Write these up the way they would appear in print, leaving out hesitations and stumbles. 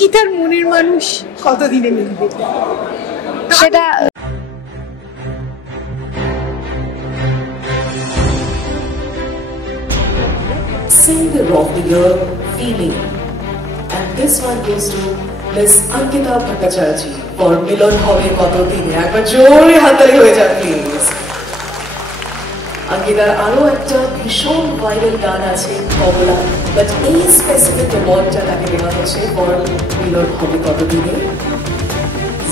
অঙ্কিতার মনের মানুষ কতদিনে মিলবে সেটা Singer of the Year Female, and this one goes to Miss Ankita Bhattacharya for Milon Hobe Koto Dine. একবার জোরে হাততালি হয়ে যাক প্লিজ। অঙ্কিতার আরো একটা ভীষণ ভাইরাল গান আছে কমলা, বাট এই স্পেসিফিক অ্যাওয়ার্ডটা তাকে দেওয়া হচ্ছে ফর মিলন হবে কত দিনে।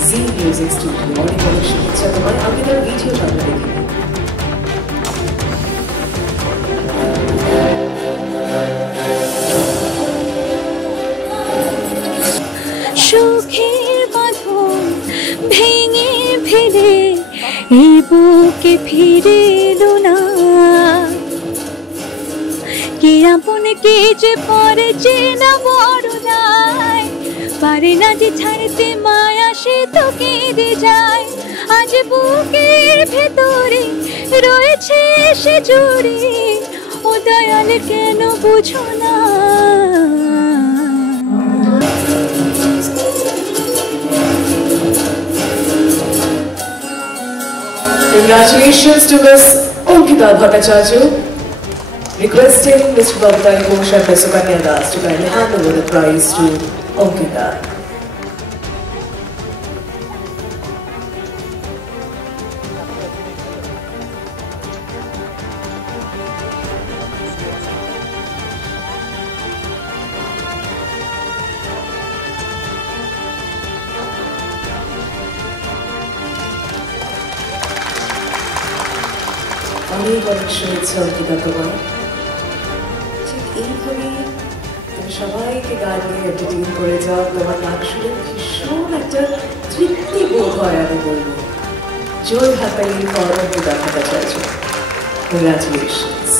জি মিউজিক স্টুডিও অনেক অনেক শুভেচ্ছা তোমায়। অঙ্কিতার ভিডিওটা আমরা দেখি। সুখের বাঁধন ভেঙে ফেলে এই বুকে ফিরে এলো না, কে আপন কে যে পরে চেনা বড় নাই, পারে না যে ছাড়তে মায়া সে তো কেঁদে যায়। আজ বুকের ভেতরে রয়েছে সে জুড়ে, ও দয়াল কেন বুঝো না। Congratulations to Miss Ankita Bhattacharya. Requesting Mr. Bhavtari Ghosh and Ms. Sukanya Das to kindly hand over the prize to Ankita. অনেক অনেক শুভেচ্ছা অঙ্কিতা তোমায়। ঠিক এইভাবেই তুমি সবাইকে গান নিয়ে এন্টারটেইন করে যাও। তোমার গান শুনে ভীষণ একটা তৃপ্তি বোধ হয়, আমি বলবো। জোর হাতালি ফর অঙ্কিতা ভট্টাচার্য। কংগ্রাচুলেশনস।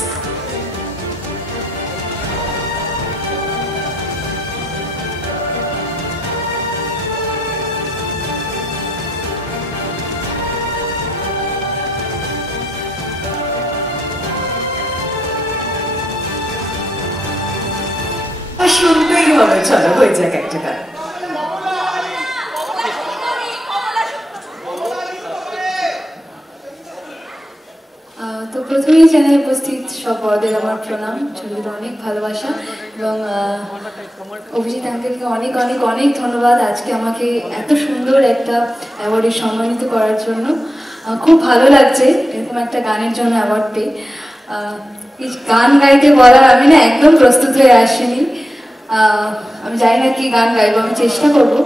শুনতেই হবে, চলো হয়ে যাক একটা গান। তো প্রথমেই চ্যানেলে উপস্থিত সব বড়দের আমার প্রণাম, ছোটদের অনেক ভালোবাসা এবং অভিজিৎ আঙ্কেলকে অনেক অনেক অনেক ধন্যবাদ আজকে আমাকে এত সুন্দর একটা অ্যাওয়ার্ডে সম্মানিত করার জন্য। খুব ভালো লাগছে এরকম একটা গানের জন্য অ্যাওয়ার্ড পেয়ে। গান গাইতে বলার আমি না একদম প্রস্তুত হয়ে আসিনি। আমি জানি না কি গান গাইবো, আমি চেষ্টা করবো।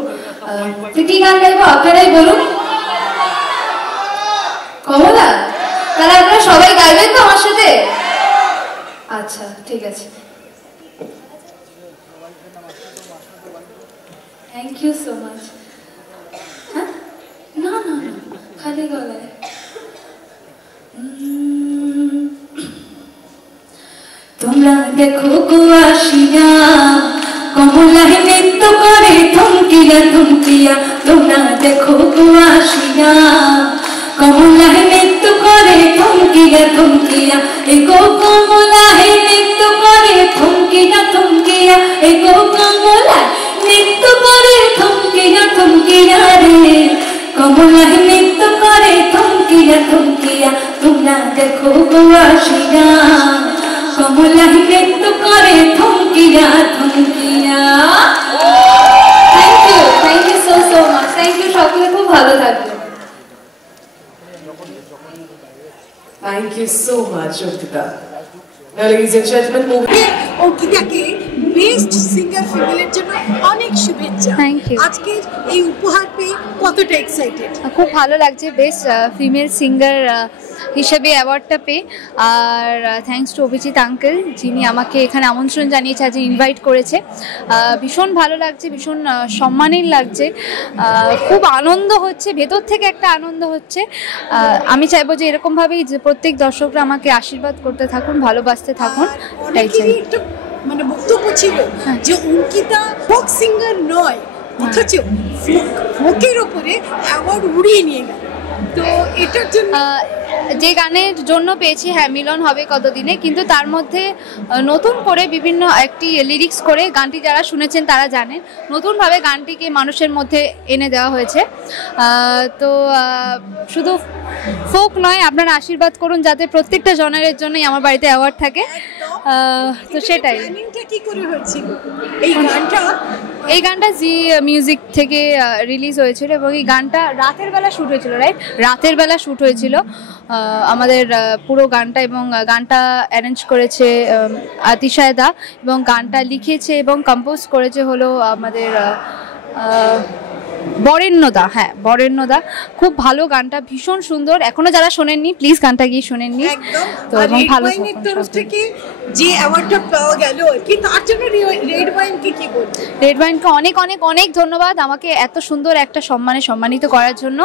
তো কি গান গাইবো আপনারাই বলুন। কমলা, তাহলে আপনারা সবাই গাইবেন তো আমার সাথে? আচ্ছা ঠিক আছে, থ্যাংক ইউ সো মাচ। হ্যাঁ, না না না, খালি গলায়। তোমরা দেখো গো আসিয়া কমলায় নৃত্য করে থমকিয়া থমকিয়া। তোমরা দেখো গো আসিয়া কমলায় নৃত্য করে থমকিয়া থমকিয়া। এগো কমলায় নৃত্য করে থমকিয়া থমকিয়া। এগো কমলায় নৃত্য করে থমকিয়া থমকিয়া রে। কমলায় নৃত্য করে থমকিয়া থমকিয়া। তোমরা দেখো গো আসিয়া কমলায় নৃত্য করে থমকিয়া থমকিয়া। Thank you so so much. Thank you, সকলে খুব ভালো থাকবে। Thank you so much, Ankita. Now, ladies and gentlemen, অঙ্কিতাকে বেস্ট সিঙ্গার ফিমেলের জন্য অনেক শুভেচ্ছা। Thank you. আজকে এই উপহার পেয়ে কতটা এক্সাইটেড? খুব ভালো লাগছে বেস্ট ফিমেল সিঙ্গার হিসেবে অ্যাওয়ার্ডটা পেয়ে। আর থ্যাঙ্কস টু অভিজিৎ আঙ্কেল, যিনি আমাকে এখানে আমন্ত্রণ জানিয়েছে, আজ ইনভাইট করেছে। ভীষণ ভালো লাগছে, ভীষণ সম্মানের লাগছে, খুব আনন্দ হচ্ছে, ভেতর থেকে একটা আনন্দ হচ্ছে। আমি চাইবো যে এরকমভাবেই যে প্রত্যেক দর্শকরা আমাকে আশীর্বাদ করতে থাকুন, ভালোবাসতে থাকুন, এটাই চাই। মানে বক্তব্য ছিল যে অঙ্কিতা ফোক সিঙ্গার নয়, অথচ ফোকের ওপরে অ্যাওয়ার্ড উড়িয়ে নিয়ে গেল। তো এটার জন্য যে গানের জন্য পেয়েছি, হ্যাঁ মিলন হবে কতদিনে, কিন্তু তার মধ্যে নতুন করে বিভিন্ন একটি লিরিক্স করে, গানটি যারা শুনেছেন তারা জানেন, নতুনভাবে গানটিকে মানুষের মধ্যে এনে দেওয়া হয়েছে। তো শুধু ফোক নয়, আপনারা আশীর্বাদ করুন যাতে প্রত্যেকটা জনারের জন্যই আমার বাড়িতে অ্যাওয়ার্ড থাকে। তো সেটাই। এই গানটা জি মিউজিক থেকে রিলিজ হয়েছিল এবং এই গানটা রাতের বেলা শ্যুট হয়েছিল, রাইট? রাতের বেলা শ্যুট হয়েছিল আমাদের পুরো গানটা, এবং গানটা অ্যারেঞ্জ করেছে আতিশায় দা এবং গানটা লিখেছে এবং কম্পোজ করেছে হলো আমাদের বরেণ্যদা। হ্যাঁ, বরেণ্যদা। খুব ভালো গানটা, ভীষণ সুন্দর। এখনো যারা শোনেননি প্লিজ গানটা গিয়ে শোনেননি। তো এবং ভালো তরফ থেকে যে অ্যাওয়ার্ডটা পাওয়া গেল, কি তার জন্য রেড ওয়াইনকে কি বলবো? রেড ওয়াইনকে অনেক অনেক অনেক ধন্যবাদ আমাকে এত সুন্দর একটা সম্মানিত করার জন্য,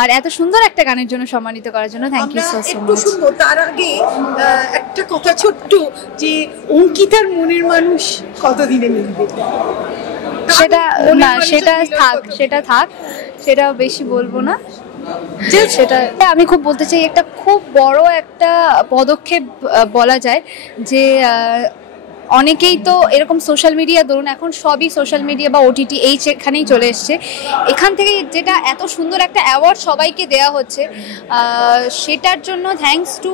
আর এত সুন্দর একটা গানের জন্য সম্মানিত করার জন্য। Thank you so much. শুনবো তার আগে একটা কথা ছোট্ট, যে অঙ্কিতার মনের মানুষ কতদিনে মিলবে? সেটা না, সেটা থাক, সেটা বেশি বলবো না। সেটা আমি খুব বলতে চাই, একটা খুব বড় একটা পদক্ষেপ বলা যায়, যে অনেকেই তো এরকম সোশ্যাল মিডিয়া, ধরুন এখন সবই সোশ্যাল মিডিয়া বা ওটিটি এখানেই চলে এসছে, এখান থেকে যেটা এত সুন্দর একটা অ্যাওয়ার্ড সবাইকে দেওয়া হচ্ছে, সেটার জন্য থ্যাঙ্কস টু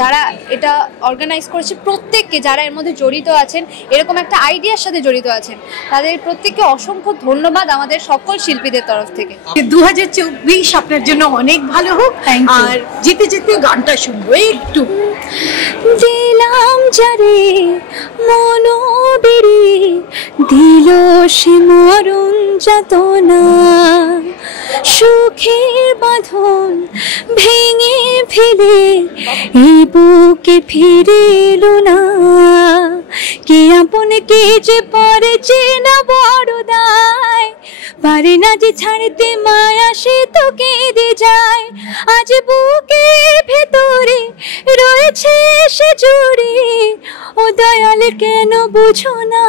যারা এটা অর্গানাইজ করেছে, প্রত্যেককে যারা এর মধ্যে জড়িত আছেন, এরকম একটা আইডিয়ার সাথে জড়িত আছেন, তাদের প্রত্যেককে অসংখ্য ধন্যবাদ আমাদের সকল শিল্পীদের তরফ থেকে। 2024 আপনার জন্য অনেক ভালো হোক। আর যেতে যেতে গানটা শুনবো একটু। দিলাম যারে মনোবেড়ে দিল সে মরণ যাতনা, সুখের বাঁধন ভেঙে ফেলে এই বুকে ফিরে এলো না, কে আপন কে যে পরে চেনা বড় দায়, পারে না যে ছাড়তে মায়া সে তো কেঁদে যায়, আজ বুকের ভেতরে রয়েছে সে জুড়ে, ও দয়াল কেন বুঝো না।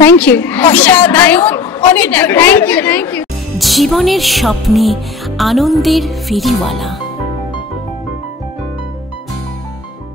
থ্যাংক ইউ, অনেক থ্যাংক ইউ। জীবনের স্বপ্নে আনন্দের ফেরিওয়ালা।